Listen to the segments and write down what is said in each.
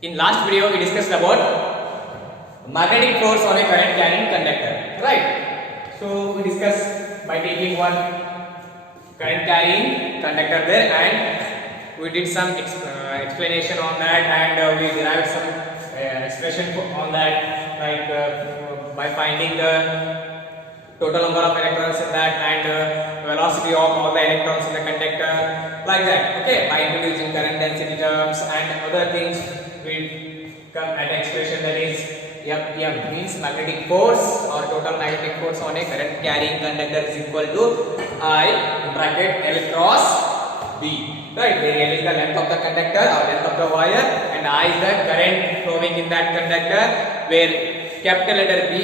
In last video we discussed about magnetic force on a current carrying conductor, right? So we discussed by taking one current carrying conductor there and we did some explanation on that, and we derived some expression on that, like by finding the total number of electrons in that and velocity of all the electrons in the conductor, like that. Okay, by introducing current density terms and other things, we come at an expression that is F means magnetic force or total magnetic force on a current carrying conductor is equal to I bracket L cross B. Right, where L is the length of the conductor or length of the wire and I is the current flowing in that conductor, where capital letter B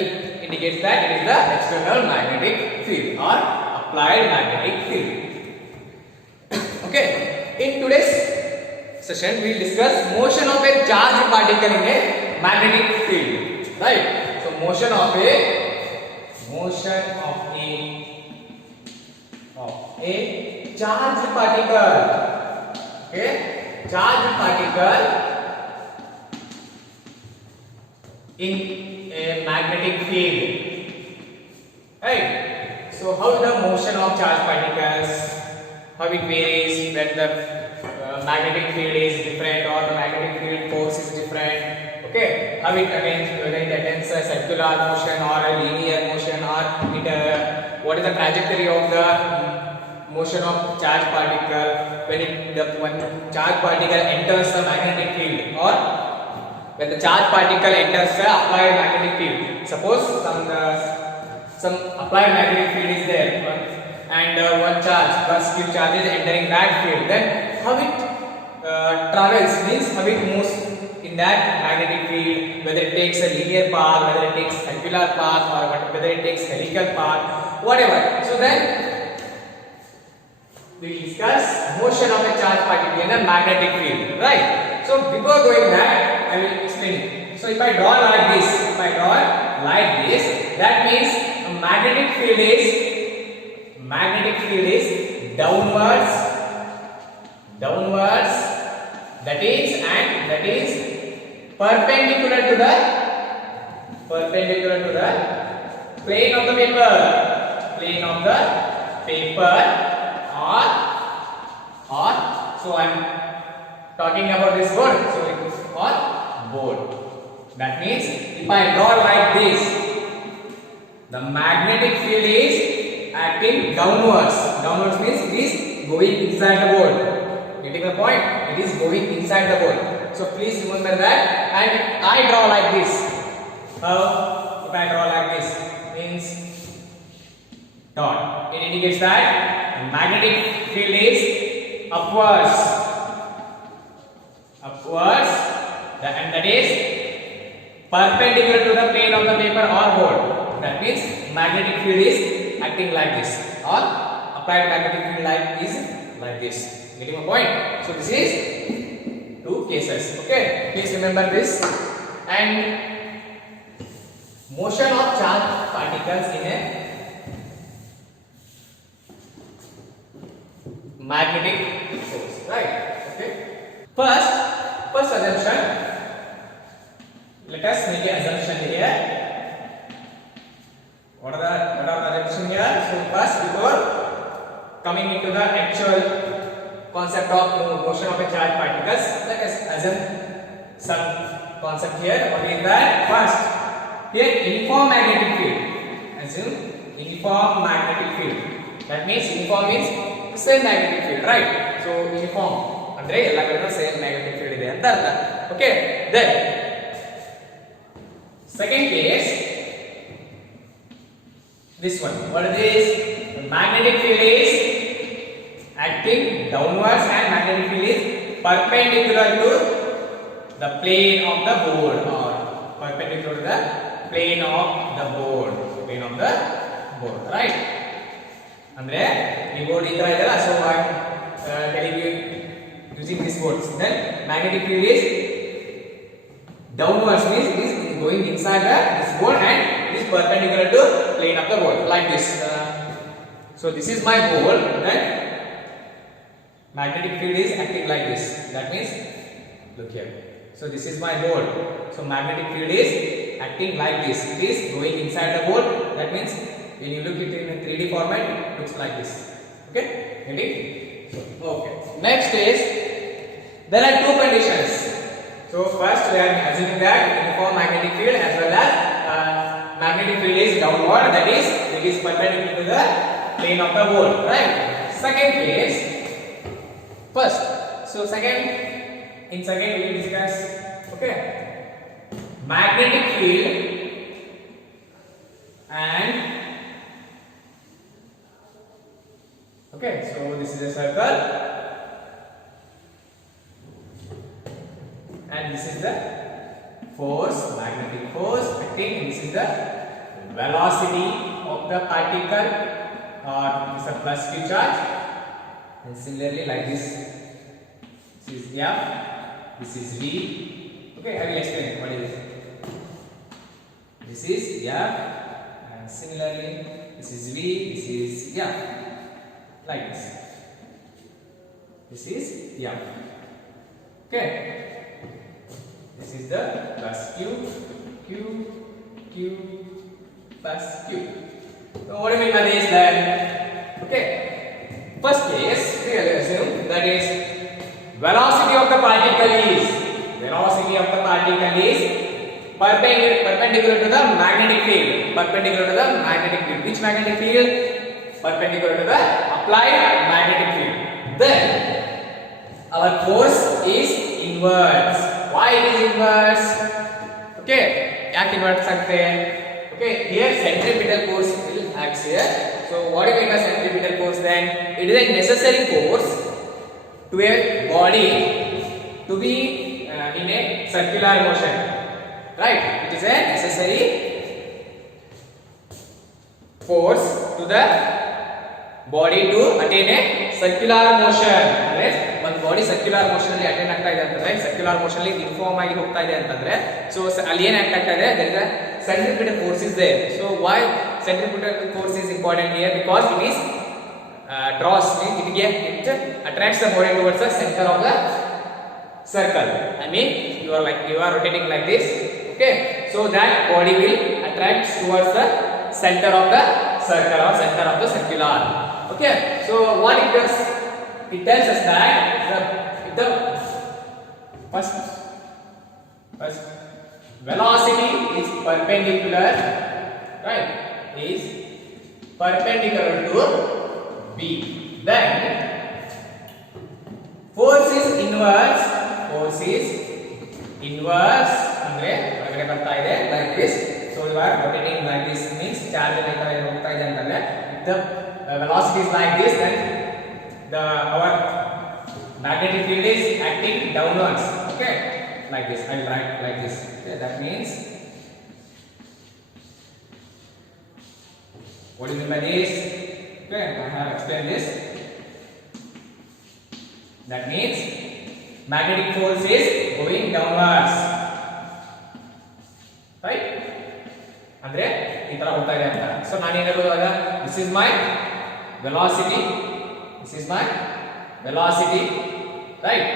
indicates that it is the external magnetic field or applied magnetic field. Okay, in today's session we will discuss motion of a charged particle in a magnetic field, right? So motion of a charged particle, okay, charged particle in a magnetic field, right? So how the motion of charged particles, how it varies when the magnetic field is different or the magnetic field force is different, okay, how it attains, whether it attains a circular motion or a linear motion, or it what is the trajectory of the motion of charged particle when charged particle enters the magnetic field, or when the charged particle enters the applied magnetic field. Suppose some applied magnetic field is there and one Q charge is entering that field, then how it travels, means how it moves in that magnetic field, whether it takes a linear path, whether it takes circular path, or whether it takes helical path, whatever. So then we will discuss motion of a charged particle in a magnetic field, right? So before going that, I will explain it. So if I draw like this, that means a magnetic field is downwards, that is perpendicular to the plane of the paper, or so I am talking about this board, so it is on board. That means if I draw like this, the magnetic field is acting downwards. Downwards means it is going inside the board. Getting the point? It is going inside the board. So please remember that. And I draw like this. How? If I draw like this, means dot. It indicates that the magnetic field is upwards, and that is perpendicular to the plane of the paper or board. That means magnetic field is acting like this, or applied magnetic field is like this. Getting my point? So this is two cases. Okay, please remember this. And motion of charged particles in a magnetic force, right? Okay. First assumption. Let us make an assumption here. What are the assumptions here? So first, before coming into the actual concept of motion of a charged particles, let us assume some concept here. What is that? First, here uniform magnetic field. Assume uniform magnetic field. That means uniform means same magnetic field, right? So uniform andre ella kadenu same magnetic field ide anta artha. Okay, then second case, this one. What is this? The magnetic field is acting downwards and magnetic field is perpendicular to the plane of the board, or perpendicular to the plane of the board, right? Andre ee board ee tara idala, so I am telling you using this boards. Then magnetic field is downwards, means it is going inside this board and it is perpendicular to plane of the board, like this. So this is my board, then magnetic field is acting like this. That means, look here, So this is my board. So magnetic field is acting like this. It is going inside the board. That means when you look at it in a 3D format, it looks like this. Okay? Ready? So, okay. Next is there are two conditions. So first we are assuming that uniform magnetic field as well as magnetic field is downward. That is, it is perpendicular to the plane of the board. Right? Second case. First. So in second we will discuss. Okay. Magnetic field and okay, so this is a circle and this is the force, magnetic force acting, and this is the velocity of the particle or it's a plus Q charge, and similarly like this is F, this is V. Okay, I will explain what is it. This is F and similarly this is V, this is F. Like this. This is F. Okay. This is the plus Q, Q, Q, plus Q. So what do you mean by this then? Okay. First case, we will assume that is velocity of the particle is perpendicular to the magnetic field. Perpendicular to the magnetic field. Which magnetic field? Perpendicular to the applied magnetic field. Then our force is inverse. Why it is inverse? Okay, yak inverse agte. Okay, here centripetal force will act here. So what do you mean by centripetal force then? It is a necessary force to a body to be in a circular motion. Right? It is a necessary force to the body to attain a circular motion. One body circular motion alli attain agta ide antandre circular motion alli uniform agi hogta ide antandre so alli ಏನು ಆಗ್ತಾ ಇದೆ, there is a centripetal force is there. So why centripetal force is important here? Because it is draws, it attracts the body towards the center of the circle. I mean you are rotating like this. Okay, so that body will attract towards the center of the circle or center of the circular. Okay, so what it does, it tells us that the first velocity is perpendicular, right, is perpendicular to B. Then force is inverse ಅಂದ್ರೆ ಹೊರಗಡೆ ಬರ್ತಾ ಇದೆ like this. So you are rotating like this means charge ಏನಾಗ್ತಾ ಇದೆ ಹೋಗ್ತಾ ಇದೆ ಅಂತಂದ್ರೆ the velocity is like this, then our magnetic field is acting downwards. Okay, like this. I will write like this. Okay, that means what do you mean by this? Okay, I have explained this. That means magnetic force is going downwards. Right? ಅಂದ್ರೆ ಈ ತರ ಹೋಗ್ತಾ ಇದೆ ಅಂತ. So ನಾನು ಏನು ಹೇಳಬಹುದು, this is my velocity, right?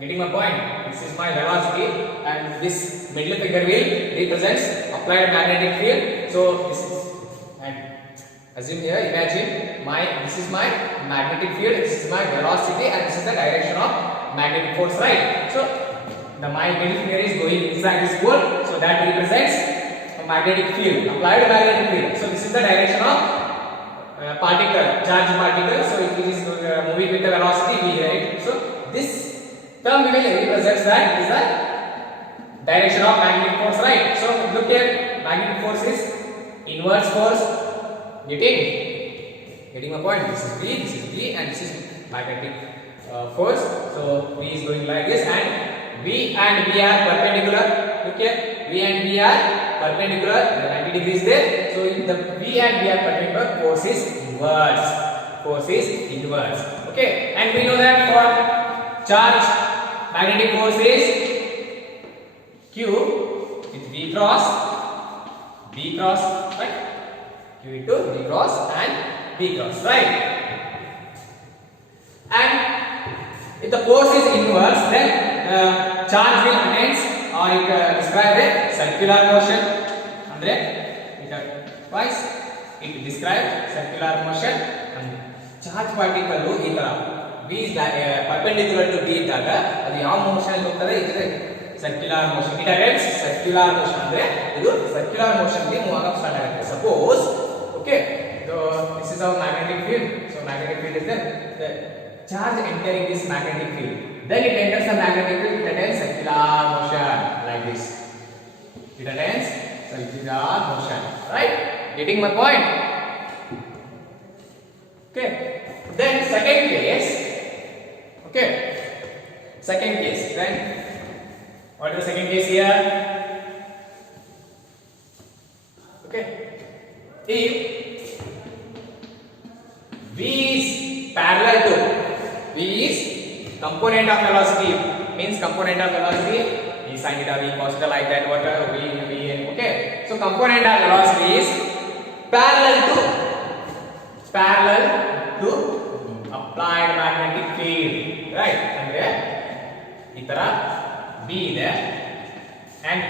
Getting my point? This is my velocity and this middle figure will represents applied magnetic field. So this is, and assume here, imagine this is my magnetic field, this is my velocity and this is the direction of magnetic force, right? So my middle finger is going inside this pole, so that represents a magnetic field, applied magnetic field. So this is the direction of charge particle. So it is moving with the velocity v, right? So this term will represents that it is the direction of magnetic force, right? So look here, magnetic force is inverse force. Getting my point? This is V and this is magnetic force. So V is going like this and V and V are perpendicular. Okay, V and V are perpendicular, 90 degrees there. So if the V and V are perpendicular, force is inverse. Okay, and we know that for charge, magnetic force is Q, it's V cross, right? Q into V cross and V cross, right? And if the force is inverse, then charge will enhance or it describe a circular motion. Andre twice it describe circular motion and charge particle ಈ ತರ v is perpendicular to b ಇದ್ದಾಗ ಅದು ಯಾವ motion ಅಲ್ಲಿ ಹೋಗ್ತದೆ ಇದ್ರೆ circular motion. It arrange circular motion ಅಂದ್ರೆ ಇದು ಸರ್ಕ್ಯುಲರ್ ಮೋಷನ್ ಗೆ ಮೂವ್ ಆಗಕ್ಕೆ ಸ್ಟಾರ್ಟ್ ಆಗುತ್ತೆ. Suppose okay this is our magnetic field. So magnetic field is the charge entering this magnetic field, then it enters the magnetic field, it attains circular motion like this. It attains circular motion, right? Getting my point? Okay, then second case. Okay, second case. Then what is the second case here? Okay, if v is parallel to v is component of velocity, means component of velocity is sin theta, v cos theta, like that, whatever v and okay. So component of velocity is parallel to applied magnetic field, right? Andre ee tara b ide and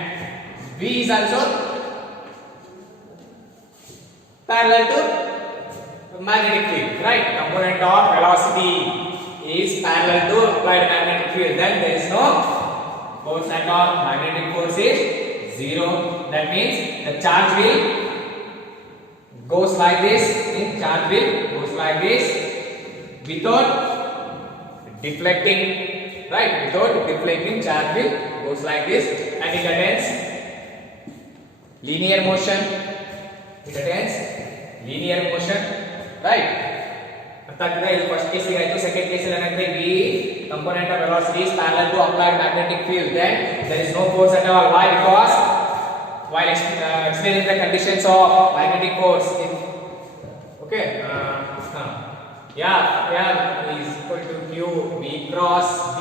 v is also parallel to magnetic field, right? Component of velocity is parallel to applied magnetic field, then there is no force at all. Magnetic force is 0. That means the charge will goes like this. Charge will goes like this without deflecting, right? Without deflecting, charge will goes like this and it attains linear motion. It attains linear motion, right? ಇದು first case ಆಯ್ತು. Second case ಏನಾಗುತ್ತೆ, v component of velocity is parallel to applied magnetic field, then there is no force at all. Why? Because while explaining the conditions of magnetic force in okay is equal to q v cross b.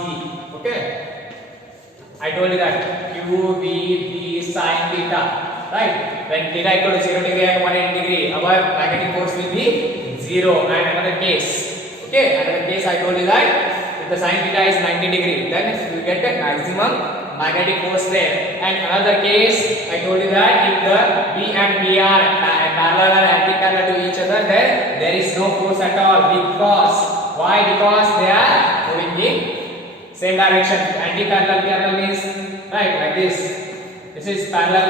Okay, I told you that q v b sin theta, right? When theta equal to 0 degree and 180 degree, our magnetic force will be 0. And another case, okay, another case I told you that if the sin theta is 90 degree, then you get the maximum magnetic force there. And another case I told you that if the b and b are parallel and anti-parallel to each other, then there is no force at all. Because why? Because they are moving in same direction. Anti-parallel means right like this. This is parallel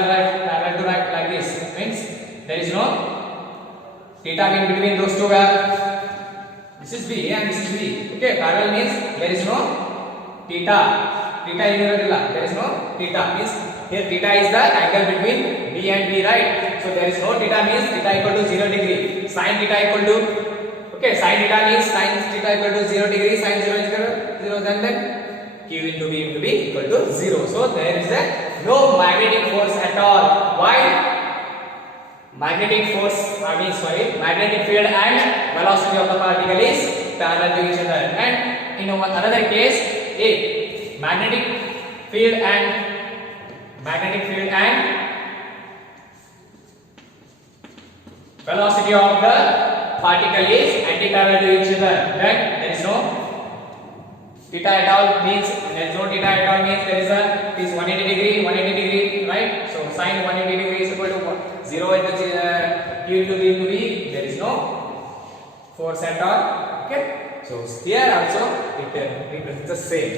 to right like this. Means there is no theta in between those two. This is v and this is v. Okay, parallel means there is no theta. Theta iroradilla. There is no theta. Means here theta is the angle between b and b, right? So there is no theta means theta equal to 0 degree. Sin theta equal to okay, sin theta means sin theta equal to 0 degree. Sin 0 is 0. Then q into b equal to 0. So there is no magnetic force at all. Why? Magnetic force, magnetic field and velocity of the particle is parallel to each other. And in another case, if magnetic field and velocity of the particle is anti-parallel to each other, then there is no theta at all. Means there is no theta at all means there is a this 180 degree, right? So sin 180 degree is equal to 0 into q into v into v. There is no force at all. Okay, so here also it represents the same.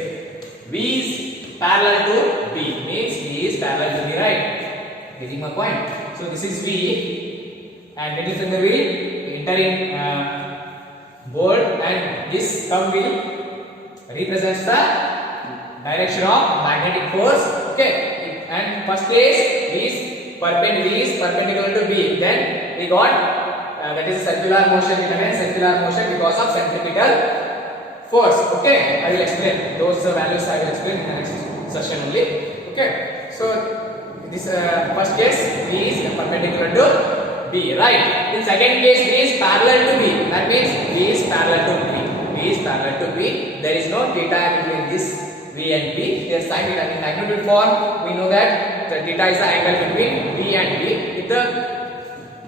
V is parallel to b means v is parallel to b, right? Getting my point? So this is v and middle finger will enter in bold and this thumb will represents the direction of magnetic force. Okay, and first case is perpendicular to b. Then we got that is circular motion. It means circular motion because of centripetal force. Okay, I will explain those values. I will explain in the next session only. Okay, so this first case b is perpendicular to b, right? In second case b is parallel to b. That means b is parallel to b. B is parallel to b. There is no theta between this v and b. There is sin theta. In magnitude form, we know that the theta is the angle between v and b. If the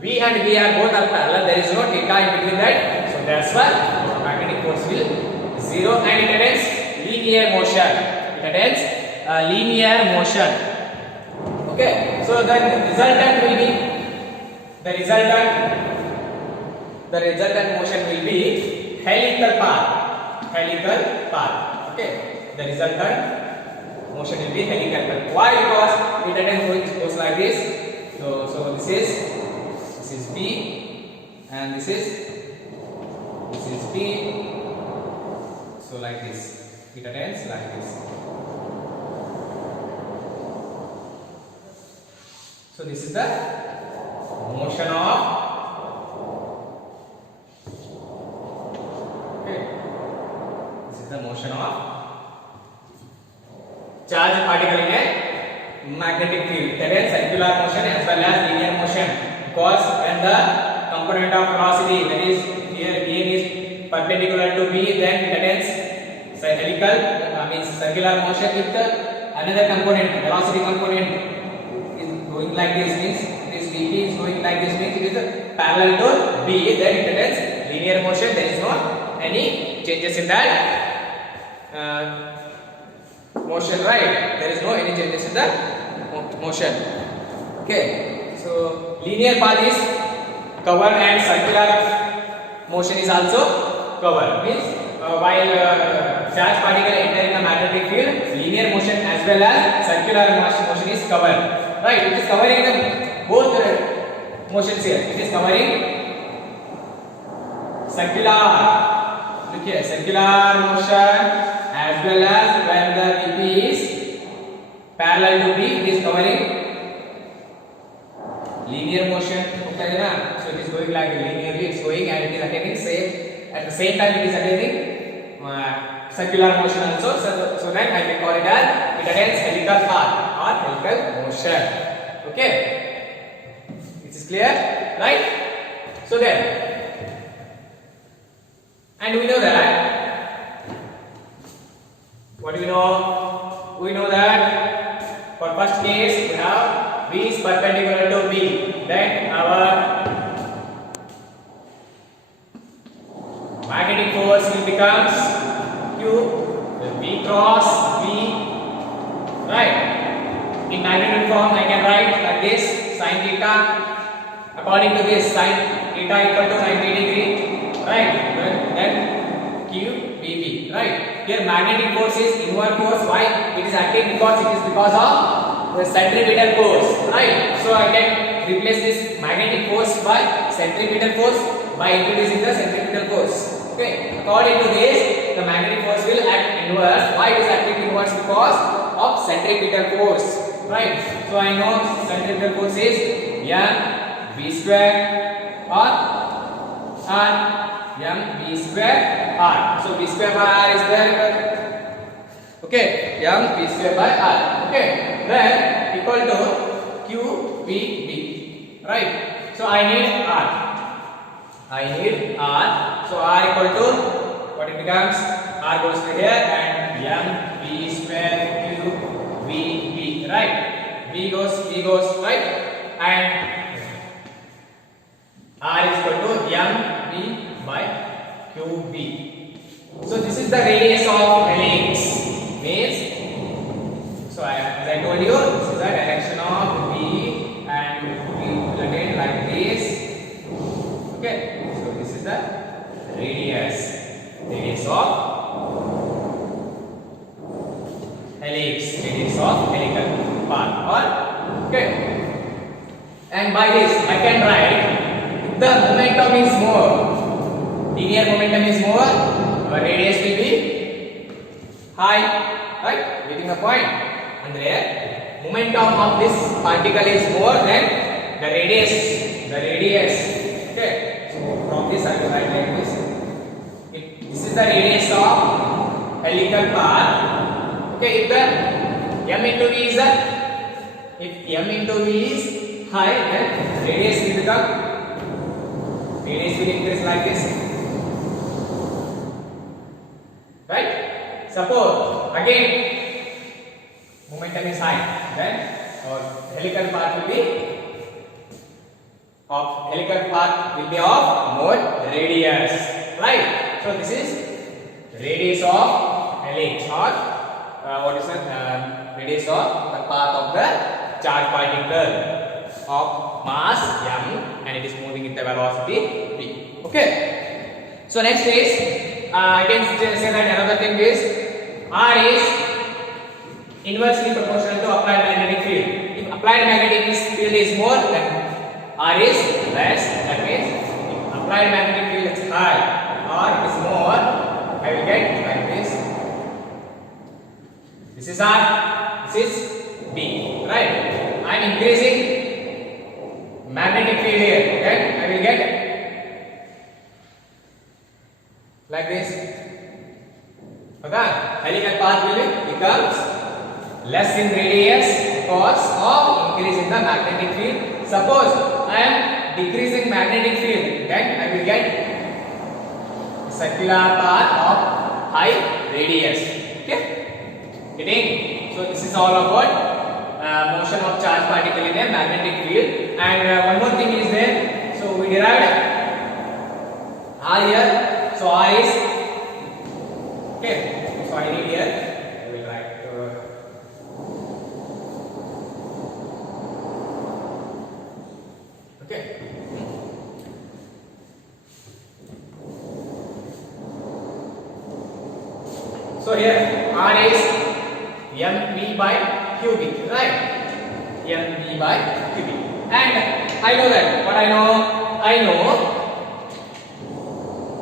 v and b are both are parallel, there is no theta in between that. So that's why magnetic force will 0 and it attains linear motion. It attains linear motion. Okay, so the resultant motion will be helical path. Okay, the resultant motion will be helical path. Why? Because it again goes like this. So this is B, and this is B. So like this, it attends like this. So this is the motion of, okay, this is the motion of charged particle in a magnetic field. That is circular motion as well as linear motion, because when the component of velocity, that is here A is perpendicular to B, then it attends helical, means circular motion. If the another component, velocity component, is going like this, means this VP is going like this, means it is parallel to B, then it attends linear motion. There is no any changes in that motion, right? There is no any changes in the motion. Okay, so linear path is covered and circular motion is also covered. Means while charged particle entering the magnetic field, linear motion as well as circular motion is covered. Right? It is covering the both motions here. It is covering circular. Look here, circular motion as well as when the VP is parallel to B, it is covering linear motion. Okay, na? So it is going like linearly, it is going and it is attaining same. At the same time, it is attaining circular motion also. So then I can call it as it attains helical path or helical motion. Okay, this is clear, right? So then, and we know that. What do we know? We know that for first case we have B is perpendicular to B. Then our magnetic force will becomes Q, V cross B, right? In magnetic form I can write like this: sin theta, according to this, sin theta equal to 90 degree, right? Then Q VB, right? Here magnetic force is inward force. Why? It is acting because it is because of the centripetal force, right? So I can replace this magnetic force by centripetal force by introducing the centripetal force. Okay, according to this, the magnetic force will act inwards. Why it is acting inwards? Because of centripetal force, right? So I know centripetal force is mv square or r, mv square r. So v square by r is there. Okay, mv square by r. Okay, then equal to qvb, right? So I need r. So r equal to what it becomes? R goes to here and mv square qvb, right? V goes, right? And r is equal to mv by qb. So this is the radius of helix. Means, so as I told you, this is the direction of B and we will attain like this. Okay, so this is the radius of helix, radius of helical path. Or okay, and by this I can write, if the momentum is more, linear momentum is more, our radius will be high, right? Getting the point? And there, momentum of this particle is more than the radius. Okay, so from this I will write like this. This is the radius of helical path. Okay, if the m into v is high, then radius will increase like this, right? Suppose again momentum is high, then our helical path will be of more radius, right? So this is radius of helix or what is the radius of the path of the charge particle of mass m, and it is moving with the velocity v. Okay. So next is I can say that another thing is R is inversely proportional to applied magnetic field. If applied magnetic field is more, then R is less. That means if applied magnetic field is high, R is more, I will get like this. This is R, this is B, right? I am increasing magnetic field here, okay? I will get like this. Okay? Helical path will become less in radius because of increase in the magnetic field. Suppose I am decreasing magnetic field, then I will get circular path of high radius. Okay? Getting? So this is all about motion of charge particle in a magnetic field. And one more thing is there. So we derived R here. So R is okay. So I need here. I will write. Okay. So here R is mv by cubic, right? mv by cubic. And I know that. What I know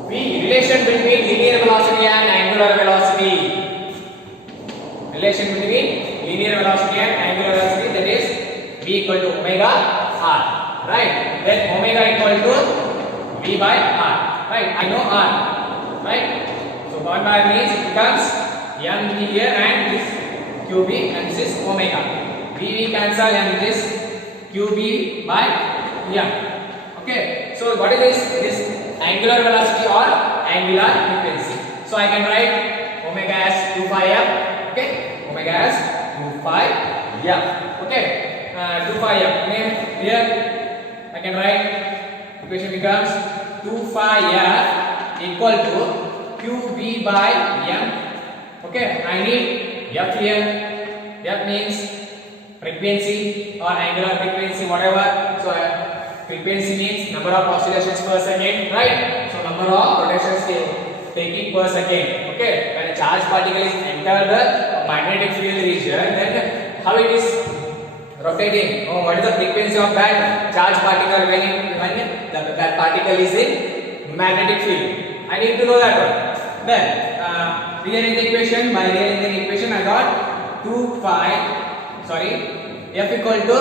V, relation between linear velocity and angular velocity. Relation between linear velocity and angular velocity, that is V equal to omega R, right? Then omega equal to V by R, right? I know R, right? So 1 by means it becomes mv here and this qb and this is omega. V cancel and this qb by m. Okay. So what is this? It is angular velocity or angular frequency. So I can write omega as 2 pi m. Okay. Omega as 2 pi m. Okay. 2 pi m. Here I can write equation becomes 2 pi m equal to qb by m. Okay, I need f here. F means frequency or angular frequency, whatever. So frequency means number of oscillations per second, right? So number of rotations taking per second. Okay, when a charge particle is enter the magnetic field region, then how it is rotating? Oh, what is the frequency of that charge particle when that particle is in magnetic field? I need to know that one. Then rearrange the equation. By rearranging the equation, I got 2 pi. F equal to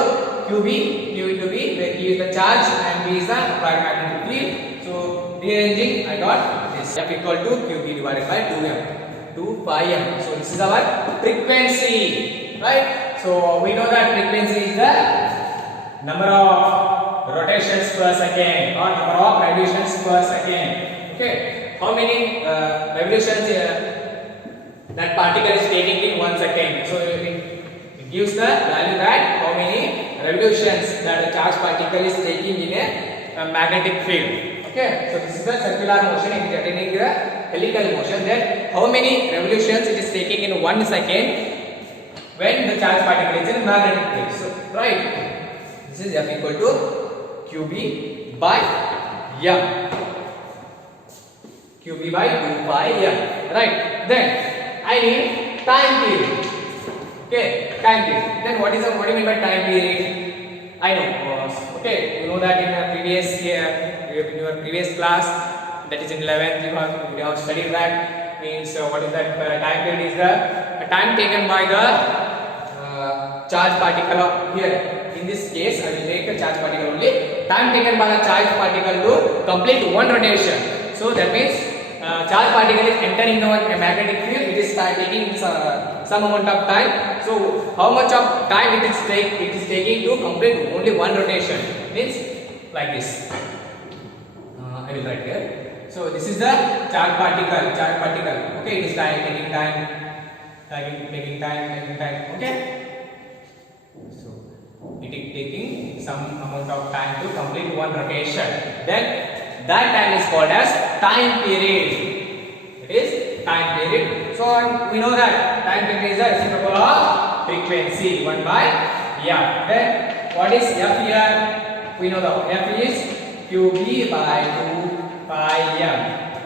qb, q into b, where q is the charge and b is the applied magnetic field. So rearranging, I got this. F equal to qb divided by 2m, 2 pi m. So this is our frequency, right? So we know that frequency is the number of rotations per second or number of revolutions per second. Okay, how many revolutions that particle is taking in 1 second? So it gives the value that how many revolutions that a charge particle is taking in a magnetic field. Okay, so this is the circular motion. It is attaining the helical motion. Then how many revolutions it is taking in 1 second when the charge particle is in magnetic field. So right, this is F equal to qb by m. qb by 2 pi m. Right. Then I need time period. Okay, time period. Then what do you mean by time period? I know. Okay, you know that in a previous year, in your previous class, that is in 11th, you have studied that. Means what is that? Time period is the time taken by the charge particle here. In this case, I will take a charge particle only. Time taken by the charge particle to complete one rotation. So that means charge particle is entering the magnetic field. It is taking some amount of time. So how much of time it is taking to complete only one rotation? Means like this. I will write here. So this is the charge particle. Okay, it is taking time. Okay. So it is taking some amount of time to complete one rotation. Then that time is called as time period. It is time period. So we know that time period is the reciprocal of frequency 1 by f. Then what is f here? We know the f is qb by 2 pi m.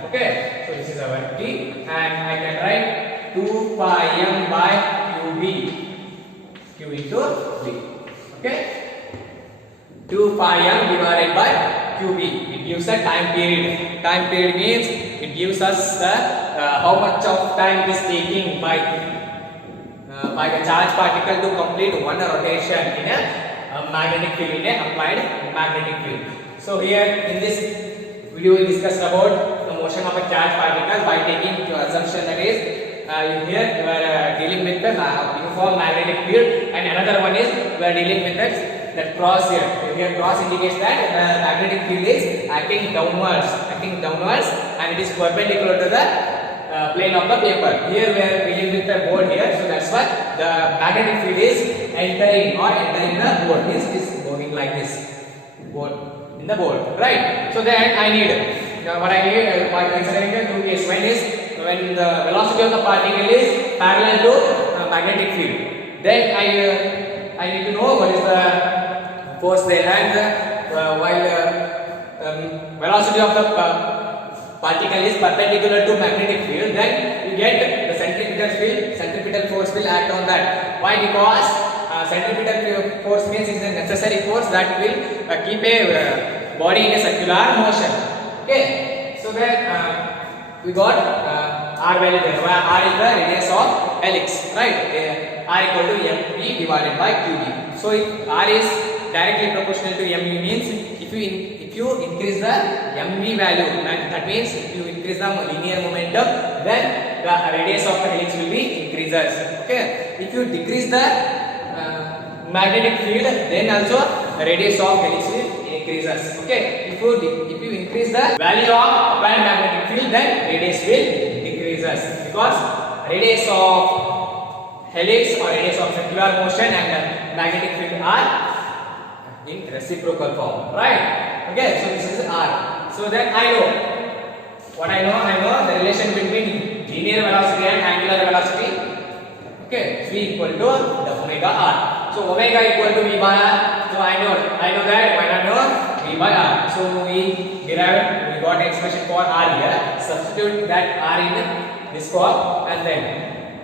Okay, so this is our t, and I can write 2 pi m by qb, q into b. Okay, 2 pi m divided by qb. It gives a time period. Time period means it gives us the how much of time it is taking by the charge particle to complete one rotation in a magnetic field, in a applied magnetic field. So here in this video we discussed about the motion of a charge particle by taking to assumption that is here we are dealing with the uniform magnetic field, and another one is we are dealing with that cross here. Here cross indicates that the magnetic field is acting downwards, and it is perpendicular to the plane of the paper. Here we are dealing with the board here, so that's why the magnetic field is entering the board. Means it is moving like this, board in the board, right? So then I need by considering the two cases. One is when the velocity of the particle is parallel to magnetic field. Then I need to know what is the force there, and while velocity of the particle is perpendicular to magnetic field, then you get the centripetal force will act on that. Why? Because centripetal force means it is a necessary force that will keep a body in a circular motion. Okay, so then we got r value there. R is the radius of helix, right? R equal to mv divided by qb. So if r is directly proportional to mv means if you increase the mv value, that means if you increase the linear momentum, then the radius of the helix will be increases. Okay, if you decrease the magnetic field, then also the radius of helix will increases. Okay, if you increase the value of applied magnetic field, then radius will decreases, because radius of helix or radius of circular motion and magnetic field are in reciprocal form, right? Okay, so this is r. So then I know the relation between linear velocity and angular velocity. Okay, v equal to the omega r. So omega equal to v by r. So I know that when I know v by r. So we got expression for r here. Substitute that r in this form, and then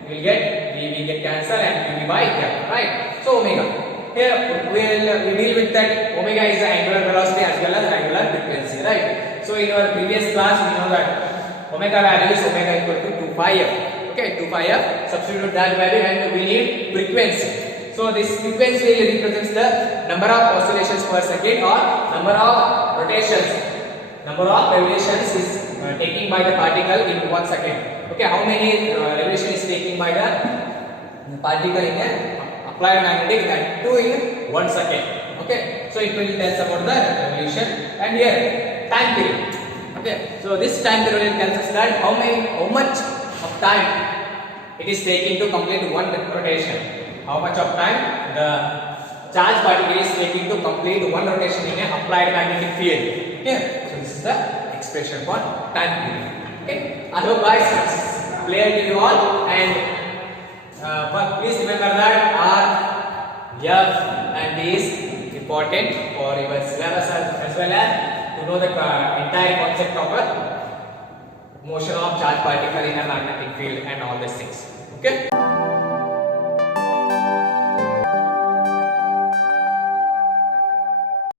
we will get v get cancel and v by f, right? So omega. Here we deal with that omega is the angular velocity as well as angular frequency, right? So in our previous class we know that omega value is omega equal to 2 pi f. Okay, 2 pi f. Substitute that value and we need frequency. So this frequency represents the number of oscillations per second or number of rotations. Number of revolutions is taking by the particle in 1 second. Okay, how many revolution is taking by the particle in a applied magnetic, that 2 in 1 second. Okay, so it will tell us about the revolution. And here time period. Okay, so this time period tells us that how much of time it is taking to complete one rotation. How much of time the charge particle is taking to complete one rotation in a applied magnetic field. Okay, so this is the expression for time period. Okay, I hope guys it's clear to you all, and but please remember that R, F and D is important for your syllabus as well as to know the entire concept of a motion of charge particle in a magnetic field and all these things. Okay.